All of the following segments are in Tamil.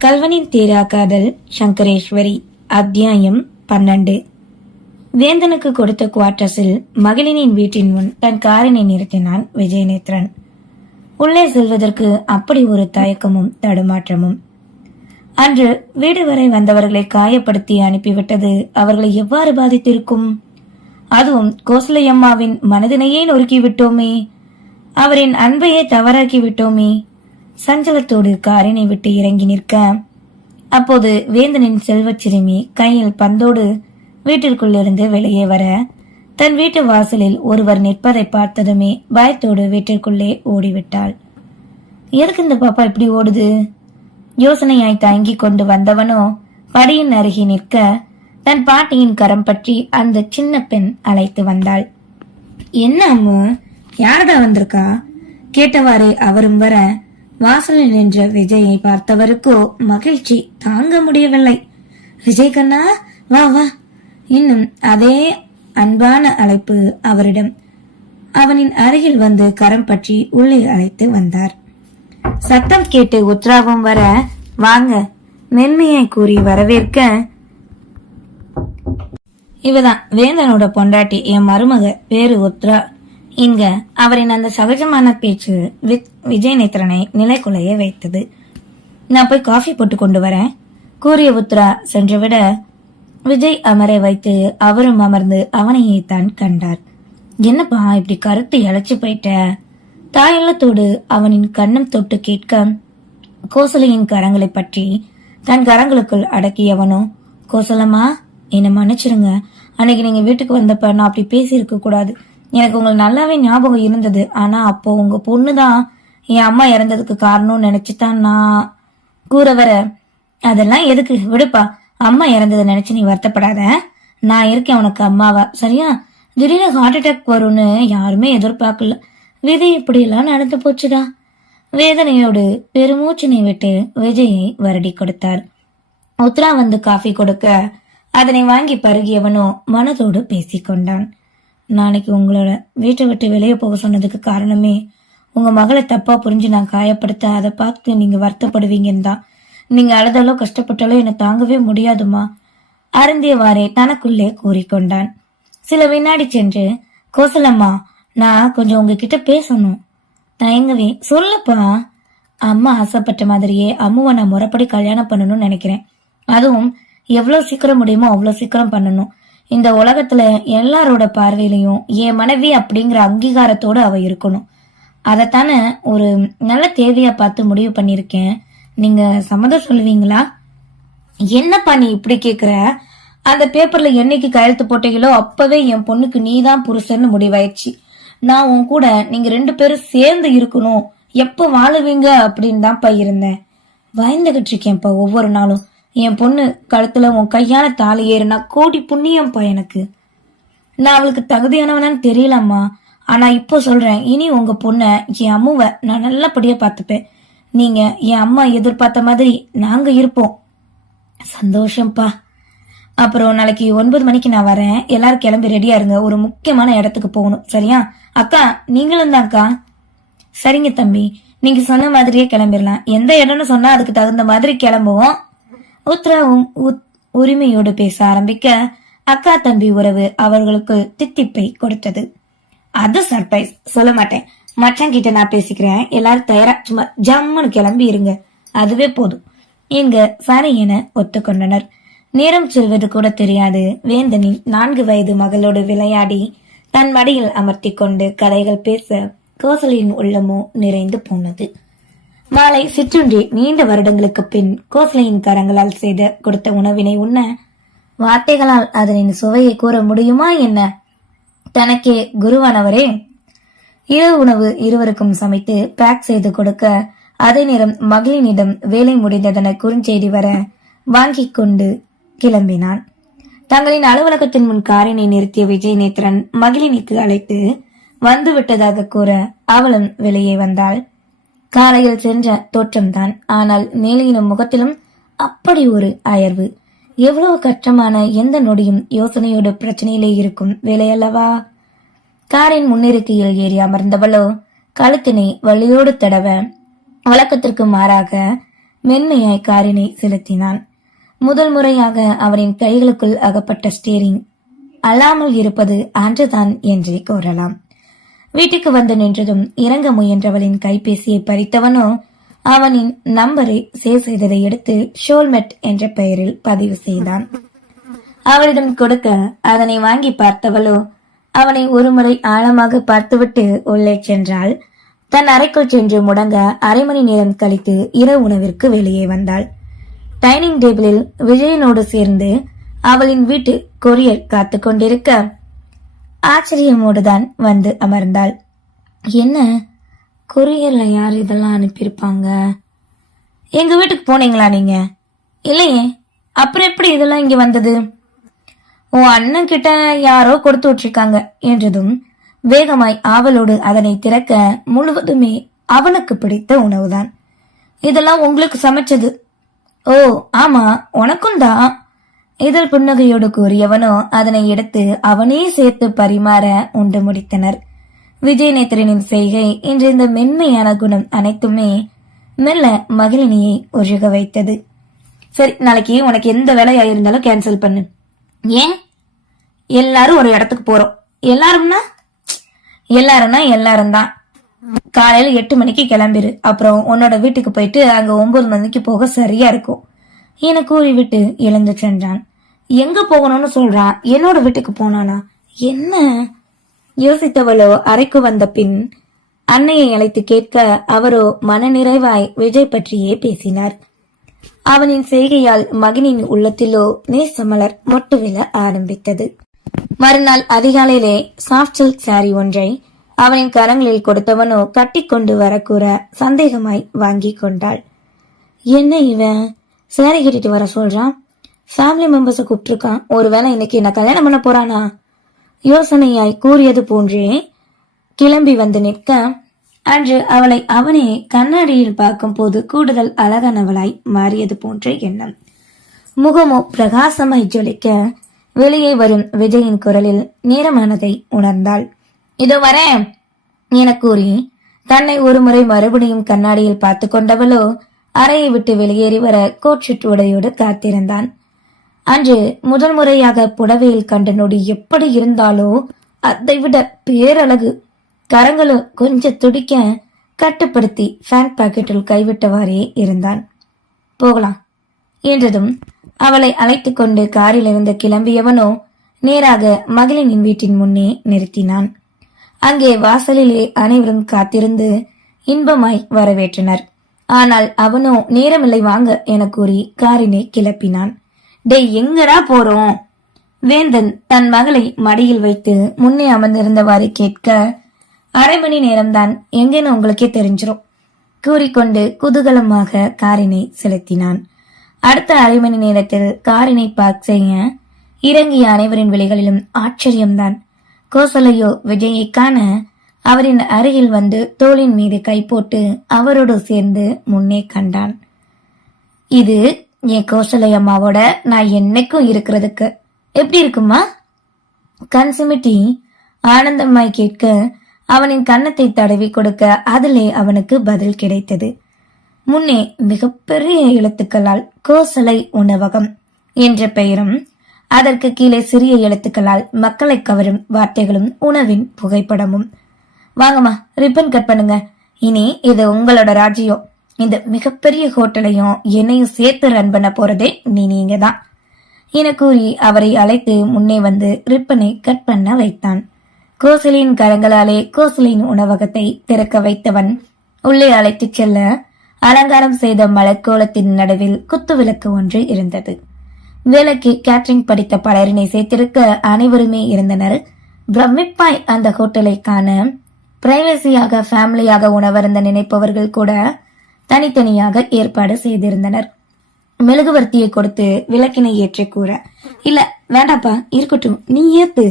கல்வனின் தீரா காதல் சங்கரேஸ்வரி அத்தியாயம் 12. வேந்தனுக்கு கொடுத்த குவார்டர்ஸில் மகளினின் வீட்டின் முன் தன் காரினை நிறுத்தினான் விஜயநேத்திரன். உள்ளே செல்வதற்கு அப்படி ஒரு தயக்கமும் தடுமாற்றமும். அன்று வீடு வரை வந்தவர்களை காயப்படுத்தி அனுப்பிவிட்டது அவர்களை எவ்வாறு பாதித்திருக்கும்? அதுவும் கோசலையம்மாவின் மனதினையே நொறுக்கிவிட்டோமே, அவரின் அன்பையே தவறாக்கி விட்டோமே. சஞ்சலத்தோடு காரினை விட்டு இறங்கி நிற்க, அப்போது வேந்தனின் செல்வச் சிறுமி கையில் பந்தோடு வீட்டிற்குள்ளிருந்து வெளியே வர, தன் வீட்டு வாசலில் ஒருவர் நிற்பதை பார்த்ததுமே பயத்தோடு வீட்டிற்குள்ளே ஓடிவிட்டாள். எதுக்கு இந்த பாப்பா இப்படி ஓடுது? யோசனையாய் தாங்கி கொண்டு வந்தவனோ படியின் அருகே நிற்க, தன் பாட்டியின் கரம் பற்றி அந்த சின்ன பெண் அழைத்து வந்தாள். என்ன அம்மு, யாரடா வந்திருக்கா? கேட்டவாறே அவரும் வர, வாசலில் நின்ற விஜயை பார்த்தவருக்கோ மகிழ்ச்சி தாங்க முடியவில்லை. விஜய் கண்ணா, வா வா. இன்னும் அதே அன்பான அழைப்பு அவரிடம். அவனின் அருகில் வந்து கரம் பற்றி உள்ளே அழைத்து வந்தார். சத்தம் கேட்டு உத்ராவும் வர, வாங்க மென்மையை கூறி வரவேற்க, இவதான் வேந்தனோட பொண்டாட்டி, என் மருமக, பேரு உத்ரா. இங்க அவரின் அந்த சகஜமான பேச்சு விஜயநேத்திரனை நிலைக்குலைய வைத்தது. நான் போய் காஃபி போட்டு கொண்டு வரேன் கூறிய உத்ரா சென்றுவிட, விஜய் அமர வைத்து அவரும் அமர்ந்து அவனையே தான் கண்டார். என்னப்பா இப்படி கருத்து இழைச்சு போயிட்ட? தாயள்ளத்தோடு அவனின் கண்ணம் தொட்டு கேட்க, கோசலையின் கரங்களை பற்றி தன் கரங்களுக்குள் அடக்கியவனோ, கோசலம்மா என்ன மன்னிச்சிருங்க, அன்னைக்கு நீங்க வீட்டுக்கு வந்தப்ப நான் அப்படி பேசி இருக்க கூடாது. எனக்கு உங்களுக்கு நல்லாவே ஞாபகம் இருந்தது. ஆனா அப்போ உங்க பொண்ணுதான் என் அம்மா இறந்ததுக்கு காரணம்னு நினைச்சுதான் நான் கூற வர, அதெல்லாம் எதுக்கு விடுப்பா. அம்மா இறந்ததை நினைச்சு நீ வருத்தப்படாத. நான் இருக்கேன் உனக்கு அம்மாவா, சரியா? திடீர்னு ஹார்ட் அட்டாக் வரும்னு யாருமே எதிர்பார்க்கல. விதி இப்படி எல்லாம் நடந்து போச்சுடா. வேதனையோடு பெருமூச்சினை விட்டு விஜயை வருடி கொடுத்தார். உத்ரா வந்து காஃபி கொடுக்க, அதனை வாங்கி பருகியவனோ மனதோடு பேசிக்கொண்டான். நாளைக்கு உங்களோட வீட்டை விட்டு வெளியே போக சொன்னதுக்கு காரணமே உங்க மகளை தப்பா புரிஞ்சு நான் காயப்படுத்த, அதை பார்த்து நீங்க வருத்தப்படுவீங்கன்னு தான். நீங்க அழுதாலோ கஷ்டப்பட்டாலோ என்னை தாங்கவே முடியாதுமா, அருந்தியவாறே தனக்குள்ளே கூறிக்கொண்டான். சில வினாடி சென்று, கோசலம்மா நான் கொஞ்சம் உங்ககிட்ட பேசணும். தயங்கவே, சொல்லப்பா. அம்மா ஆசைப்பட்ட மாதிரியே அம்முவை நான் முறைப்படி கல்யாணம் பண்ணணும்னு நினைக்கிறேன். அதுவும் எவ்வளவு சீக்கிரம் முடியுமோ அவ்வளவு சீக்கிரம் பண்ணணும். இந்த உலகத்துல எல்லாரோட பார்வையிலையும் என் மனைவி அப்படிங்கிற அங்கீகாரத்தோட அவ இருக்கணும். அதத்தானே ஒரு நல்ல தேவையா பார்த்து முடிவு பண்ணிருக்கேன். நீங்க சம்மதம் சொல்லுவீங்களா? என்னப்பா நீ இப்படி கேக்குற? அந்த பேப்பர்ல என்னைக்கு கையெழுத்து போட்டீங்களோ அப்பவே என் பொண்ணுக்கு நீதான் புருஷன்னு முடிவாயிடுச்சு. நான் உன் கூட நீங்க 2 பேரும் சேர்ந்து இருக்கணும், எப்ப வாழுவீங்க அப்படின்னு தான்ப்பா இருந்தேன். பயந்துகிட்டு இருக்கேன்ப்பா ஒவ்வொரு நாளும். என் பொண்ணு கழுத்துல உன் கையான தாலி ஏறுனா கோடி புண்ணியம்ப்பா எனக்கு. நான் அவளுக்கு தகுதியானவனான்னு தெரியலம்மா. ஆனா இப்போ சொல்றேன், இனி உங்க பொண்ண என் அம்முவை நான் நல்லபடியா பார்த்துப்பேன். நீங்க என் அம்மா எதிர்பார்த்த மாதிரி நாங்க இருப்போம். சந்தோஷம்ப்பா. அப்புறம் நாளைக்கு 9 மணிக்கு நான் வரேன். எல்லாரும் கிளம்பி ரெடியா இருங்க, ஒரு முக்கியமான இடத்துக்கு போகணும், சரியா? அக்கா நீங்களும் தான் அக்கா? சரிங்க தம்பி, நீங்க சொன்ன மாதிரியே கிளம்பிடலாம். எந்த இடம்னு சொன்னா அதுக்கு தகுந்த மாதிரி கிளம்புவோம். உத்ராவும் உரிமையோடு பேச ஆரம்பிக்க, அக்கா தம்பி உறவு அவர்களுக்கு தித்திப்பை கொடுத்தது. அது சர்ப்ரைஸ், சொல்ல மாட்டேன். மச்சான் நான் பேசிக்கிறேன். எல்லாரும் தயாரா சும்மா ஜம்முன்னு கிளம்பி இருங்க, அதுவே போதும் என்க சரி என ஒத்துக்கொண்டனர். நேரம் செல்வது கூட தெரியாது. வேந்தனின் 4 வயது மகளோடு விளையாடி தன் மடியில் அமர்த்தி கொண்டு கதைகள் பேச கோசலின் உள்ளமோ நிறைந்து போனது. மாலை சிற்றுண்டி நீண்ட வருடங்களுக்கு பின் கோசலையின் கரங்களால் செய்து கொடுத்த உணவினை உண்ண, வார்த்தைகளால் அதனின் சுவையை கூற முடியுமா என்ன? தனக்கே குருவானவரே. இரவு உணவு இருவருக்கும் சமைத்து பேக் செய்து கொடுக்க, அதே நேரம் மகளினிடம் வேலை முடிந்ததென குறுஞ்செய்தி வர வாங்கி கொண்டு கிளம்பினான். தங்களின் அலுவலகத்தின் முன் காரினை நிறுத்திய விஜயநேத்திரன் மகளினிக்கு அழைத்து வந்து விட்டதாக கூற, அவளும் வெளியே வந்தாள். காலையில் சென்ற தோற்றம்தான், ஆனால் மேலையினும் முகத்திலும் அப்படி ஒரு அயர்வு. எவ்வளவு கஷ்டமான எந்த நொடியும் யோசனையோடு பிரச்சனையிலே இருக்கும் வேலையல்லவா. காரின் முன்னிருக்கையில் ஏறி அமர்ந்தவளோ கழுத்தினை வலியோடு தடவ, வழக்கத்திற்கு மாறாக மென்மையாய் காரினை செலுத்தினான். முதல் முறையாக அவரின் கைகளுக்குள் அகப்பட்ட ஸ்டீரிங் அல்லாமல் இருப்பது அன்றுதான் என்றே கூறலாம். வீட்டுக்கு வந்து நின்றதும் இறங்க முயன்றவளின் கைபேசியை பறித்தவனோ அவனின் நம்பரை சேவ் செய்ததை எடுத்து ஷோல்மெட் என்ற பெயரில் பதிவு செய்தான். அவளிடம் கொடுக்க அதனை வாங்கி பார்த்தவளோ அவனை ஒருமுறை ஆழமாக பார்த்துவிட்டு உள்ளே சென்றாள். தன் அறைக்குள் சென்று முடங்க அரை மணி நேரம் கழித்து இரவு உணவிற்கு வெளியே வந்தாள். டைனிங் டேபிளில் விஜயனோடு சேர்ந்து அவளின் வீட்டு கொரியர் காத்து கொண்டிருக்க ஆச்சரியமோடுதான் வந்து அமர்ந்தாள். என்ன கொரியர்ல யார் இதெல்லாம் அனுப்பியிருப்பாங்க? எங்க வீட்டுக்கு போனீங்களா நீங்க? இல்லையே, அப்புறம் எப்படி இதெல்லாம் இங்க வந்தது? உன் அண்ணன் கிட்ட யாரோ கொடுத்து விட்டுருக்காங்க என்றதும் வேகமாய் ஆவலோடு அதனை திறக்க முழுவதுமே அவனுக்கு பிடித்த உணவுதான். இதெல்லாம் உங்களுக்கு சமைச்சது? ஓ ஆமா, உனக்கும் தான். இதழ் புன்னகையோடு கூறியவனோ அதனை எடுத்து அவனே சேர்த்து பரிமாற உண்டு முடித்தனர். விஜயநேத்திரனின் செய்கை இன்று இந்த மென்மையான குணம் அனைத்துமே மெல்ல மகிழினியை ஒழுக வைத்தது. சரி, நாளைக்கு உனக்கு எந்த வேலையா இருந்தாலும் கேன்சல் பண்ணு. ஏன்? எல்லாரும் ஒரு இடத்துக்கு போறோம். எல்லாரும்னா எல்லாரும் தான். காலையில 8 மணிக்கு கிளம்பிரு. அப்புறம் உன்னோட வீட்டுக்கு போயிட்டு அங்க 9 மணிக்கு போக சரியா இருக்கும் என கூறிவிட்டு எழுந்து சென்றான். எங்க போகணும்னு சொல்றான்? என்னோட வீட்டுக்கு போனானா என்ன? யோசித்தவளோ அறைக்கு வந்த பின் அன்னையை அழைத்து கேட்க அவரோ மனநிறைவாய் விஜய் பற்றியே பேசினார். அவனின் செய்கையால் மகனின் உள்ளத்திலோ நேசமலர் மொட்டுவிழ ஆரம்பித்தது. மறுநாள் அதிகாலையிலே சாஃப்ட் சில்க் சாரி ஒன்றை அவனின் கரங்களில் கொடுத்தவனோ கட்டி கொண்டு வர கூற சந்தேகமாய் வாங்கி கொண்டாள். என்ன இவன் சாரி கட்டிட்டு வர சொல்றான்? ஃபேமிலி மெம்பர்ஸை கூப்பிட்டுருக்கான். ஒருவேளை இன்னைக்கு என்ன கல்யாணம் பண்ண போறானா? யோசனையாய் கூறியது போன்றே கிளம்பி வந்து நிற்க அன்று அவளை அவனே கண்ணாடியில் பார்க்கும் போது கூடுதல் அழகானவளாய் மாறியது போன்ற எண்ணம். முகமோ பிரகாசமாய் ஜொலிக்க வெளியே வரும் விஜயின் குரலில் நேரமானதை உணர்ந்தாள். இதோ வரேன் என கூறி தன்னை ஒருமுறை மறுபடியும் கண்ணாடியில் பார்த்து கொண்டவளோ அறையை விட்டு வெளியேறி வர கோட் ஷூட் உடையோடு காத்திருந்தான். அன்று முதல் முறையாக புடவையில் கண்ட நொடி எப்படி இருந்தாலோ அதை விட பேரழகு. கரங்களும் கொஞ்சம் துடிக்க கட்டுப்படுத்தி ஃபேன் பாக்கெட்டில் கைவிட்டவாறே இருந்தான். போகலாம் என்றதும் அவளை அழைத்து கொண்டு காரிலிருந்து கிளம்பியவனோ நேராக மகளினின் வீட்டின் முன்னே நிறுத்தினான். அங்கே வாசலிலே அனைவரும் காத்திருந்து இன்பமாய் வரவேற்றனர். ஆனால் அவனோ நேரமில்லை வாங்க என கூறி காரினை கிளப்பினான். டேய், எங்கடா போறோம்? வேந்தன் தன் மகளை மடியில் வைத்து முன்னே அமர்ந்திருந்தவாறு கேட்க அரை மணி நேரம்தான், எங்கன்னு உங்களுக்கே தெரிஞ்சிரும் கூறிக்கொண்டு குதூகலமாக காரினை செலுத்தினான். அடுத்த அரை மணி நேரத்தில் காரினை பார்க் செய்ய இறங்கிய அனைவரின் விழிகளிலும் ஆச்சரியம்தான். கோசலையோ விஜயை காண அவரின் அருகில் வந்து தோளின் மீது கை போட்டு அவரோடு சேர்ந்து முன்னே கண்டான். இது என் கோசலை அம்மாவோட நான் என்னைக்கும் இருக்கிறதுக்கு எப்படி இருக்குமா? கண் சிமிட்டி ஆனந்தமாய் கேட்க அவனின் கன்னத்தை தடவி கொடுக்க அதிலே அவனுக்கு பதில் கிடைத்தது. முன்னே மிகப்பெரிய எழுத்துக்களால் கோசலை உணவகம் என்ற பெயரும் அதற்கு கீழே சிறிய எழுத்துக்களால் மக்களை கவரும் வார்த்தைகளும் உணவின் புகைப்படமும். வாங்கம்மா, ரிப்பன் கட் பண்ணுங்க. இனி இது உங்களோட ராஜ்யம். இந்த மிகப்பெரிய ஹோட்டலையும் என்னையும் சேர்த்து ரன் பண்ண போறதே நீங்க தான் என கூறி அவரை அழைத்து முன்னே வந்து ரிப்பனை கட் பண்ண வைத்தான். கோசலின் கரங்களாலே கோசலின் உணவகத்தை திறக்க வைத்தவன் உள்ளே அழைத்துச் செல்ல அலங்காரம் செய்த மலர்கோலத்தின் நடுவில் குத்துவிளக்கு ஒன்று இருந்தது. வேலைக்கு கேட்டரிங் படித்த பலரினை சேர்த்திருக்க அனைவருமே இருந்தனர். பிரமிப்பாய் அந்த ஹோட்டலை காண பிரைவசியாக ஃபேமிலியாக உணவருந்த நினைப்பவர்கள் கூட தனித்தனியாக ஏற்பாடு செய்திருந்தனர். மெழுகுவர்த்தியை கொடுத்து விளக்கினை ஏற்றி கூற, இல்ல வேண்டாப்பா, இருக்கட்டும், நீ ஏத்து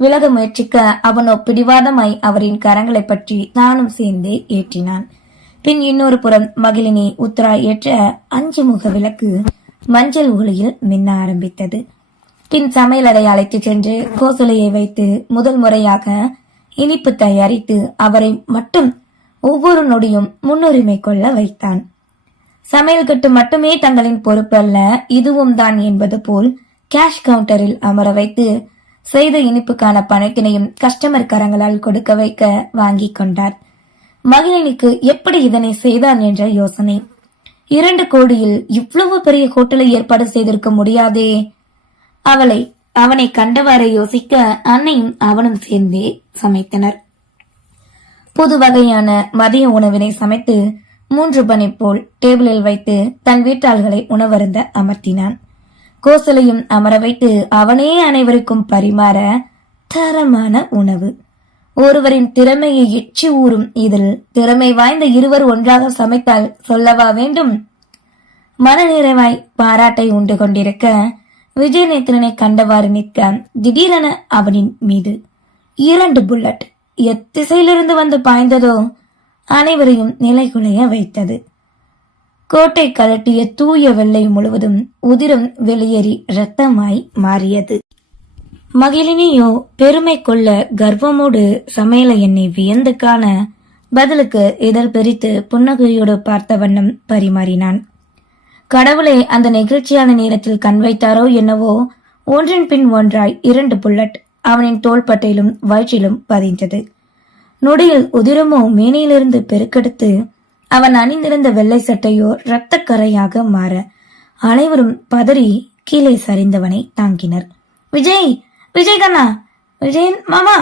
விலக முயற்சிக்க அவனோ பிடிவாதமாய் அவரின் கரங்களை பற்றி தானும் சேர்ந்தே ஏற்றினான். பின் இன்னொரு புறம் மகிழினி உத்தரா ஏற்ற 5 முக விளக்கு மஞ்சள் ஒளியில் மின்ன ஆரம்பித்தது. பின் சமையலறை அழைத்து சென்று கோசலையை வைத்து முதல் முறையாக இனிப்பு தயாரித்து அவரை மட்டும் ஒவ்வொரு நொடியும் முன்னுரிமை கொள்ள வைத்தான். சமையல் கட்டு மட்டுமே தங்களின் பொறுப்பு அல்ல, இதுவும் தான் என்பது போல் கேஷ் கவுண்டரில் அமர வைத்து செய்த இனிப்புக்கான பணத்தினையும் கஸ்டமர் கரங்களால் கொடுக்க வைக்க வாங்கி கொண்டார். மகிழினிக்கு எப்படி இதனை செய்தான் என்ற யோசனை. 2 கோடியில் இவ்வளவு பெரிய ஹோட்டலை ஏற்பாடு செய்திருக்க முடியாதே. அவனை கண்டவாறு யோசிக்க அன்னையும் அவனும் சேர்ந்தே சமைத்தனர். புது வகையான மதிய உணவினை சமைத்து 3 பனை போல் டேபிளில் வைத்து தன் வீட்டாள்களை உணவருந்த அமர்த்தினான். கோசலையும் அமர வைத்து அவனே அனைவருக்கும் பரிமாற தரமான உணவு. ஒருவரின் திறமையை எச்சி ஊறும் இதில் திறமை வாய்ந்த இருவர் ஒன்றாக சமைத்தால் சொல்லவா வேண்டும். மனநிறைவாய் பாராட்டை உண்டு கொண்டிருக்க விஜயநேத்திரனை கண்டவாறு நிற்க திடீரென அவனின் மீது 2 புல்லட் எத்திசையிலிருந்து வந்து பாய்ந்ததோ அனைவரையும் நிலைகுலைய வைத்தது. கோட்டை கலட்டிய தூய வெள்ளை முழுவதும் உதிரம் வெளியேறி இரத்தமாய் மாறியது. மகிழினியோ பெருமை கொள்ள கர்வமோடு சமையல எண்ணெய் வியந்து காண பதிலுக்கு இதழ் பிரித்து புன்னகையோடு பார்த்த வண்ணம் பரிமாறினான். கடவுளை அந்த நெகிழ்ச்சியான நேரத்தில் கண் வைத்தாரோ என்னவோ, ஒன்றின் பின் ஒன்றாய் 2 புல்லட் அவனின் தோள்பட்டையிலும் வயிற்றிலும் பதிந்தது. நொடியில் உதிரமோ மேனியிலிருந்து பெருக்கெடுத்து அவன் அணிந்திருந்த வெள்ளை சட்டையோ இரத்தக்கரையாக மாற அனைவரும் பதறி கீழே சரிந்தவனை தாங்கினர். விஜய், விஜய் கண்ணா, விஜயன் மாமா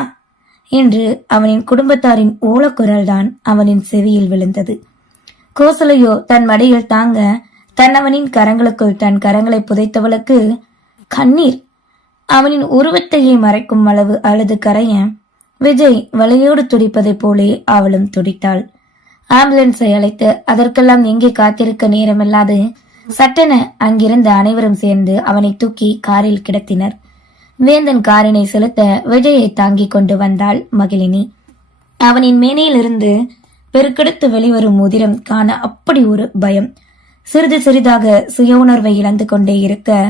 என்று அவனின் குடும்பத்தாரின் ஓலக்குரல்தான் அவனின் செவியில் விழுந்தது. கோசலையோ தன் மடியில் தாங்க தன்னவனின் கரங்களுக்குள் தன் கரங்களை புதைத்தவளுக்கு கண்ணீர் அவனின் உருவத்தையே மறைக்கும் அளவு அழுது கரைய விஜய் வலையோடு துடிப்பதைப் போலே அவளும் துடித்தாள். ஆம்புலன்ஸை அழைத்து அதற்கெல்லாம் எங்கே காத்திருக்க நேரமில்லாது சட்டென அங்கிருந்த அனைவரும் சேர்ந்து அவனை தூக்கி காரில் கிடத்தினர். வேந்தன் காரினை செலுத்த விஜயை தாங்கிக் கொண்டு வந்தாள் மகிழினி. அவனின் மேனையிலிருந்து பெருக்கெடுத்து வெளிவரும் உதிரம் காண அப்படி ஒரு பயம். சிறிது சிறிதாக சுய உணர்வை இழந்து கொண்டே இருக்க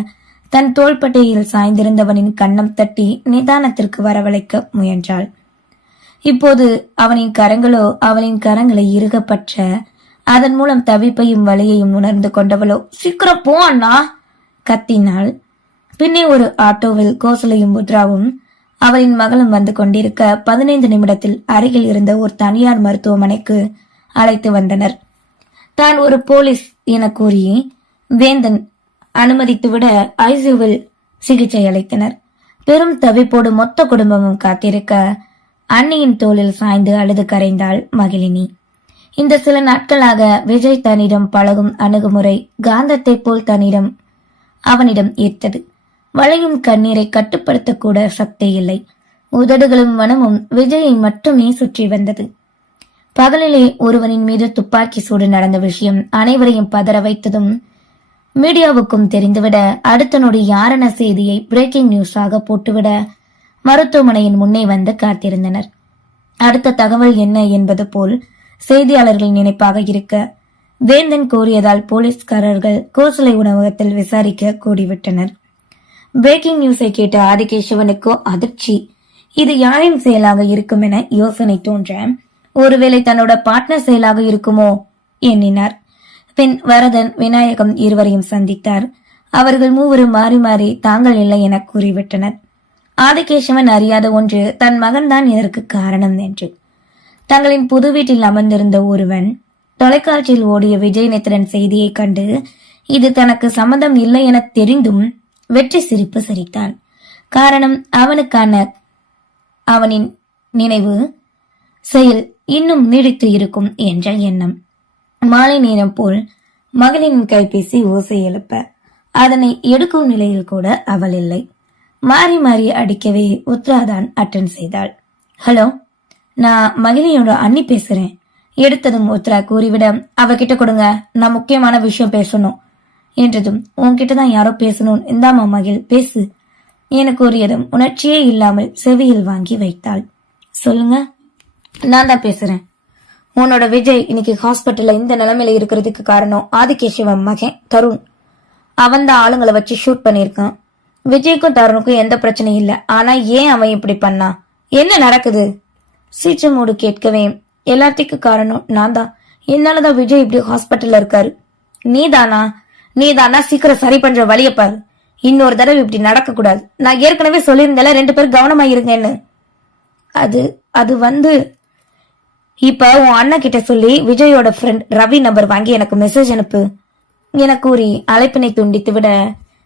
தன் தோள்பட்டையில் சாய்ந்திருந்தவனின் கன்னம் தட்டி நிதானத்திற்கு வரவழைக்க முயன்றாள். இப்போது அவனின் கரங்களோ அவளின் கரங்களை இறுகப்பற்ற அதன் மூலம் தவிப்பையும் வலியையும் உணர்ந்து கொண்டவளோ சீக்கிரம் போ அண்ணா கத்தினாள். பின்னே ஒரு ஆட்டோவில் கோசலையும் முத்ராவும் அவளின் மகளும் வந்து கொண்டிருக்க 15 நிமிடத்தில் அருகில் இருந்த ஒரு தனியார் மருத்துவமனைக்கு அழைத்து வந்தனர். தான் ஒரு போலீஸ் என கூறி வேந்தன் அனுமதித்துவிட ஐசியூவில் சிகிச்சை அளித்தனர். பெரும் தவிப்போடு மொத்த குடும்பமும் காத்திருக்க அன்னியின் தோளில் சாய்ந்து அழுது கரைந்தாள் மகிழினி. இந்த சில நாட்களாக விஜய் தன்னிடம் பழகும் அணுகுமுறை காந்தத்தை போல் அவனிடம் ஈர்த்தது. வளையும் கண்ணீரை கட்டுப்படுத்தக்கூட சக்தி இல்லை. உதடுகளும் மனமும் விஜயை மட்டுமே சுற்றி வந்தது. பகலிலே ஒருவனின் மீது துப்பாக்கி சூடு நடந்த விஷயம் அனைவரையும் பதற வைத்ததும் மீடியாவுக்கும் தெரிந்துவிட அடுத்த நொடி யாரென செய்தியை பிரேக்கிங் நியூஸாக போட்டுவிட மருத்துவமனையின் முன்னே வந்து காத்திருந்தனர். அடுத்த தகவல் என்ன என்பது போல் செய்தியாளர்கள் நினைப்பாக இருக்க வேந்தன் கோரியதால் போலீஸ்காரர்கள் கோசலை உணவகத்தில் விசாரிக்க கூடிவிட்டனர். பிரேக்கிங் நியூஸை கேட்ட ஆதிகேசவனுக்கோ அதிர்ச்சி. இது யாரின் செயலாக இருக்கும் என யோசனை தோன்ற ஒருவேளை தன்னோட பார்ட்னர் செயலாக இருக்குமோ எண்ணினார். பின் வரதன் விநாயகம் இருவரையும் சந்தித்தார். அவர்கள் மூவரும் மாறி மாறி தாங்கள் இல்லை என கூறிவிட்டனர். ஆதிகேசவன் அறியாத ஒன்று தன் மகன்தான் இதற்கு காரணம் என்று. தங்களின் புது வீட்டில் அமர்ந்திருந்த ஒருவன் தொலைக்காட்சியில் ஓடிய விஜயநேத்திரன் செய்தியை கண்டு இது தனக்கு சம்மதம் இல்லை என தெரிந்தும் வெற்றி சிரிப்பு சிரித்தான். காரணம் அவனுக்கான அவனின் நினைவு செயல் இன்னும் நீடித்து இருக்கும் என்ற எண்ணம். மாலை நேரம் போல் மகளின் கைபேசி ஓசை எழுப்ப அதனை எடுக்கும் நிலையில் கூட அவள் இல்லை. மாறி மாறி அடிக்கவே உத்ராதான் அட்டன் செய்தாள். ஹலோ, நான் மகிழியோட அண்ணி பேசுறேன். எடுத்ததும் உத்ரா கூறிவிட அவகிட்ட கொடுங்க, நான் முக்கியமான விஷயம் பேசணும் என்றதும் உன்கிட்டதான் யாரோ பேசணும், இந்தாமா மகிழ் பேசு என கூறியதும் உணர்ச்சியே இல்லாமல் செவியில் வாங்கி வைத்தாள். சொல்லுங்க. நான் தான் பேசுறேன். உன்னோட விஜய் இன்னைக்கு ஹாஸ்பிட்டல்ல இந்த நிலைமையில இருக்கிறதுக்கு காரணம் ஆதிகேசவன் மகன் தருண். அவன் தான் ஆளுங்களை வச்சு ஷூட் பண்ணிருக்கான். விஜய்க்கும் தருணுக்கும் எந்த பிரச்சனையும் இல்ல. ஆனா ஏன் அவன் இப்படி பண்ணா, என்ன நடக்குது? சீச்சமோடு கேட்கவே எல்லாத்துக்கும் காரணம் நான் தான். என்னாலதான் விஜய் இப்படி ஹாஸ்பிட்டல்ல இருக்காரு. நீதானா? நீதானா? சீக்கிரம் சரி பண்ற வழிய பாரு. இன்னொரு தடவை இப்படி நடக்க கூடாது. நான் ஏற்கனவே சொல்லியிருந்தேன் 2 பேரும் கவனமா இருங்கன்னு. அது அது வந்து இப்ப உன் அண்ணன் கிட்ட சொல்லி விஜயோட ஃப்ரெண்ட் ரவி நம்பர் வாங்கி எனக்கு மெசேஜ் அனுப்பு என கூறி அழைப்பினை துண்டித்து விட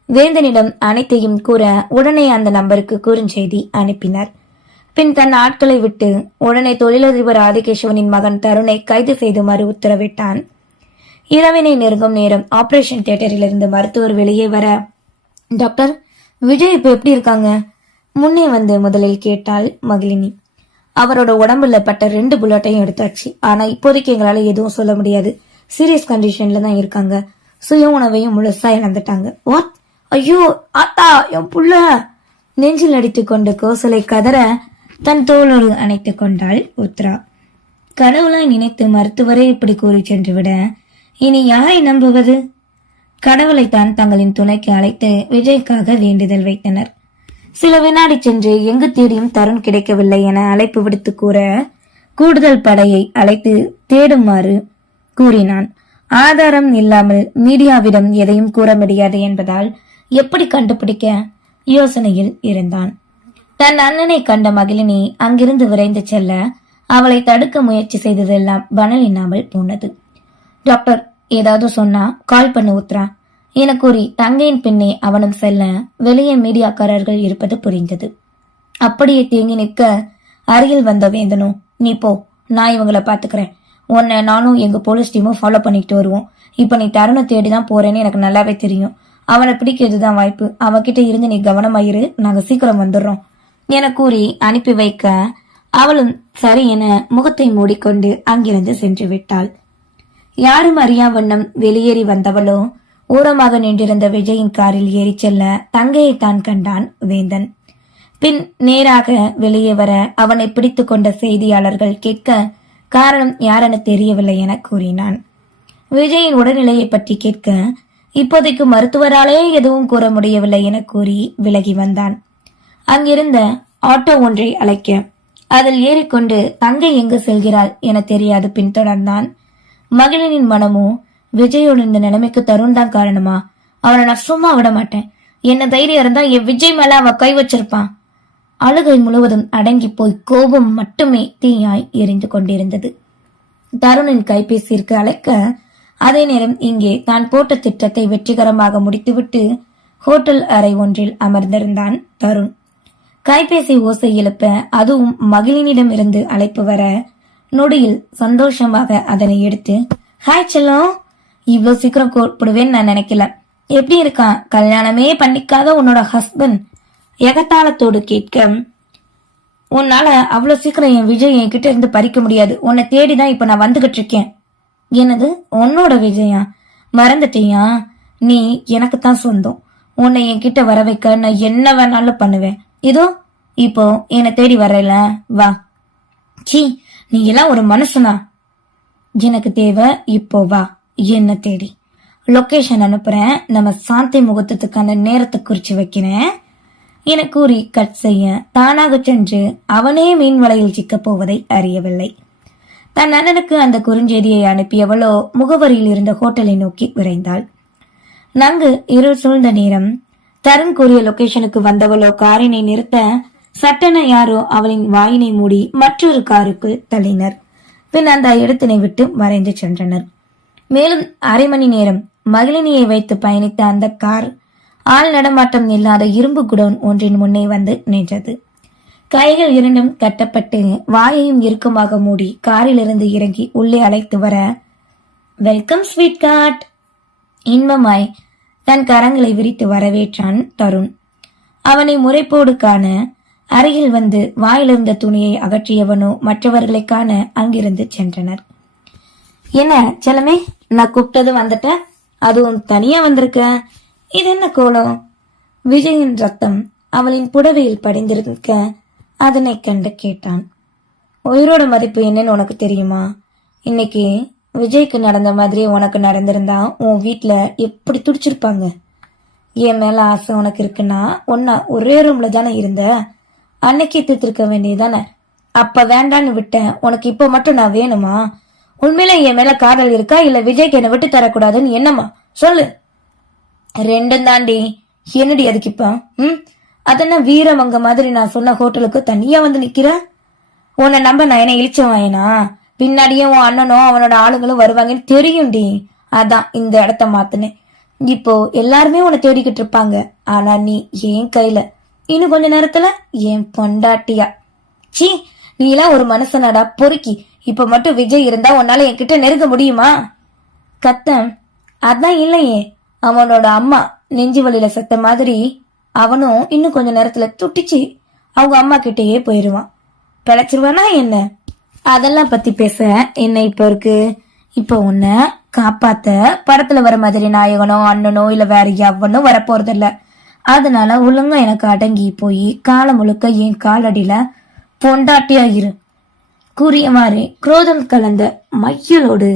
வேந்தனிடம் அனைத்தையும் கூற உடனே அந்த நம்பருக்கு குறுஞ்செய்தி அனுப்பினார். பின் தன் ஆட்களை விட்டு உடனே தொழிலதிபர் ஆதிகேசவனின் மகன் தருணை கைது செய்துமாறு உத்தரவிட்டான். இரவினை நெருங்கும் நேரம் ஆபரேஷன் தியேட்டரில் இருந்து மருத்துவர் வெளியே வர, டாக்டர், விஜய் இப்ப எப்படி இருக்காங்க? முன்னே வந்து முதலில் கேட்டாள் மகிழினி. அவரோட உடம்புல பட்ட 2 புல்லட்டையும் எடுத்தாச்சு. ஆனா இப்போதைக்கு எங்களால எதுவும் சொல்ல முடியாது. சீரியஸ் கண்டிஷன்ல தான் இருக்காங்க. சுய உணவையும் முழுசா இழந்துட்டாங்க. வாட்? ஐயோ ஆத்தா, என் புள்ள! நெஞ்சில் அடித்துக் கொண்டு கோசலை கதற தன் தோளோடு அணைத்துக் கொண்டாள் உத்ரா. கடவுளாய் நினைத்து மருத்துவரே இப்படி கூறி சென்று விட இனி யாரை நம்புவது? கடவுளைத்தான் தங்களின் துணைக்கு அழைத்து விஜய்க்காக வேண்டுதல் வைத்தனர். சில வினாடி சென்று எங்கு தேடியும் தருண் கிடைக்கவில்லை என அழைப்பு விடுத்து கூற கூடுதல் படையை அழைத்து தேடுமாறு கூறினான். ஆதாரம் இல்லாமல் மீடியாவிடம் எதையும் கூற முடியாது என்பதால் எப்படி கண்டுபிடிக்க யோசனையில் இருந்தான். தன் அண்ணனை கண்ட மகிழினி அங்கிருந்து விரைந்து செல்ல அவளை தடுக்க முயற்சி செய்ததெல்லாம் பலனில்லாமல் போனது. டாக்டர், ஏதாவது சொன்னா கால் பண்ணு உத்ரா என கூறி தங்கையின் பின்னே அவனும் செல்ல வெளியே மீடியாக்காரர்கள் இருப்பது புரிந்தது. அப்படியே தேங்கி நிற்க அருகில் வந்த வேந்தனோ, நீ போ, நான் இவங்களை பாத்துக்கிறேன். உன்னை நானும் எங்க போலீஸ் டீமும் ஃபாலோ பண்ணிட்டு வருவோம். இப்ப நீ தருணை தேடிதான் போறேன்னு எனக்கு நல்லாவே தெரியும். அவனை பிடிக்கிறதுதான் வாய்ப்பு. அவகிட்ட இருந்து நீ கவனமாயிரு, நாங்க சீக்கிரம் வந்துடுறோம் என கூறி அனுப்பி வைக்க அவளும் சரி என முகத்தை மூடிக்கொண்டு அங்கிருந்து சென்று விட்டாள். யாரும் அறியா வண்ணம் வெளியேறி வந்தவளோ ஓரமாக நின்றிருந்த விஜயின் காரில் ஏறி செல்ல தங்கையை தான் கண்டான் வேந்தன். பின் நேராக வெளியே வர அவனை பிடித்து கொண்ட செய்தியாளர்கள் கேட்க காரணம் யாரென தெரியவில்லை என கூறினான். விஜயின் உடல்நிலையை பற்றி கேட்க இப்போதைக்கு மருத்துவராலே எதுவும் கூற முடியவில்லை என கூறி விலகி வந்தான். அங்கிருந்த ஆட்டோ ஒன்றை அழைக்க அதில் ஏறிக்கொண்டு தங்கை எங்கு செல்கிறாள் என தெரியாது பின்தொடர்ந்தான். மகளினின் மனமோ விஜயோட இந்த நிலைமைக்கு தருண் தான் காரணமா? அவனை நான் சும்மா விட மாட்டேன். என்ன தைரியம் இருந்தா என் விஜய் மேல அவ கை வச்சிருப்பான். அழுகை முழுவதும் அடங்கி போய் கோபம் மட்டுமே தீயாய் எரிந்து கொண்டிருந்தது. தருணின் கைபேசியிற்கு அழைக்க அதே நேரம் இங்கே தான் போட்ட திட்டத்தை வெற்றிகரமாக முடித்துவிட்டு ஹோட்டல் அறை ஒன்றில் அமர்ந்திருந்தான் தருண். கைபேசி ஓசை எழுப்ப அதுவும் மகிழினிடம் இருந்து அழைப்பு வர நொடியில் சந்தோஷமாக அதனை எடுத்து, ஹாய் செல்லம், இவ்வளவு சீக்கிரம் கூப்பிடுவேன்னு நான் நினைக்கல. எப்படி இருக்கான்? கல்யாணமே பண்ணிக்காத உன்னோட ஹஸ்பண்ட் எகத்தாளத்தோடு கேட்க, உன்னால அவ்வளவு சீக்கிரம் என் விஜய் என்கிட்ட இருந்து பறிக்க முடியாது. உன்னை தேடிதான் இப்ப நான் வந்துகிட்டு இருக்கேன். என்னது, உன்னோட விஜயா? மறந்துட்டியா? நீ எனக்குத்தான் சொந்தம். உன்னை என்கிட்ட வர வைக்க நான் என்ன வேணாலும் பண்ணுவேன். இதோ இப்போ என்னை தேடி வரல, வா. சீ, நீ எல்லாம் ஒரு மனுஷனா? எனக்கு தேவை இப்போ வா, என்ன தேடி. லொகேஷன் அனுப்புறேன், நம்ம சாந்தி முகூர்த்தத்துக்கான நேரத்தை குறிச்சு வைக்கிறேன் என கூறி கட் செய்ய தானாக சென்று அவனே மீன் வலையில் சிக்கப் போவதை அறியவில்லை. தன் அண்ணனுக்கு அந்த குறுஞ்செய்தியை அனுப்பியவளோ முகவரியில் இருந்த ஹோட்டலை நோக்கி விரைந்தாள். நன்கு இருள் சூழ்ந்த நேரம் தருண் கூறிய லொகேஷனுக்கு வந்தவளோ காரினை நிறுத்த சட்டென யாரோ அவளின் வாயினை மூடி மற்றொரு காருக்குள் தள்ளினர். பின் அந்த இடத்தினை விட்டு மறைந்து சென்றனர். மேலும் அரை மணி நேரம் மகிழினியை வைத்து பயணித்த அந்த கார் ஆள் நடமாட்டம் இல்லாத இரும்பு குடோன் ஒன்றின் முன்னே வந்து நின்றது. கைகள் இரண்டும் கட்டப்பட்டு வாயையும் இறுக்கமாக மூடி காரிலிருந்து இறங்கி உள்ளே அழைத்து வர, வெல்கம் ஸ்வீட் கார்ட் இன்பமாய் தன் கரங்களை விரித்து வரவேற்றான் தருண். அவனை முறைப்போடு காண அருகில் வந்து வாயிலிருந்த துணியை அகற்றியவனோ மற்றவர்களை காண அங்கிருந்து சென்றனர். என்ன செல்லமே, நான் கூப்பிட்டது வந்துட்ட, அதுவும் தனியா வந்திருக்க. இது என்ன கோலம்? விஜயின் ரத்தம் அவளின் புடவையில் படிந்திருக்க அதனை கண்டு கேட்டான். உயிரோட மதிப்பு என்னன்னு உனக்கு தெரியுமா? இன்னைக்கு விஜய்க்கு நடந்த மாதிரி உனக்கு நடந்திருந்தா உன் வீட்டுல எப்படி துடிச்சிருப்பாங்க. என் மேல ஆசை உனக்கு இருக்குன்னா ஒன்னா ஒரே ரூம்ல தானே இருந்த, அன்னைக்கே தீர்த்திருக்க வேண்டியதானே. அப்ப வேண்டான்னு விட்டேன், உனக்கு இப்ப மட்டும் நான் வேணுமா? உண்மையில என் மேல காதல் இருக்கா இல்ல விஜய்க்கு என்ன விட்டு தரக்கூடாதுன்னு என்னம்மா சொல்லு. ரெண்டும் தாண்டி. என்னடி அதுக்கு இப்ப? அதென்ன வீரமங்க மாதிரி நான் சொன்ன ஹோட்டலுக்கு தனியா வந்து நிக்கிற? உன்னை நம்ப நான் என்ன இழிச்சவாயனா? பின்னாடியே உன் அண்ணனும் அவனோட ஆளுங்களும் வருவாங்கன்னு தெரியும்டி. அதான் இந்த இடத்த மாத்துனேன். இப்போ எல்லாருமே உன்னை தேடிக்கிட்டு இருப்பாங்க. ஆனா நீ என் கையில, இன்னும் கொஞ்ச நேரத்துல என் பொண்டாட்டியா. சீ, நீ எல்லாம் ஒரு மனுஷனாடா பொறுக்கி. இப்ப மட்டும் விஜய் இருந்தா உன்னால என்கிட்ட நெருங்க முடியுமா? கத்தன். அதான் இல்லையே, அவனோட அம்மா நெஞ்சு வலியில செத்த மாதிரி அவனும் இன்னும் கொஞ்ச நேரத்துல துட்டிச்சு அவங்க அம்மா கிட்டயே போயிருவான். பிழைச்சிருவானா என்ன? அதெல்லாம் பத்தி பேச என்ன இப்ப இருக்கு? இப்ப உன்னை காப்பாத்த படத்துல வர மாதிரி நாயகனோ அண்ணனோ இல்ல வேற எவனோ வரப்போறது இல்ல. அதனால ஒழுங்கா எனக்கு அடங்கி போய் காலம் முழுக்க என் காலடியில பொண்டாட்டியா இரு. கூறியவாறு குரோதம் கலந்த மையலோடு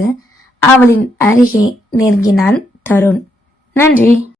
அவளின் அருகே நெருங்கினான் தருண். நன்றி.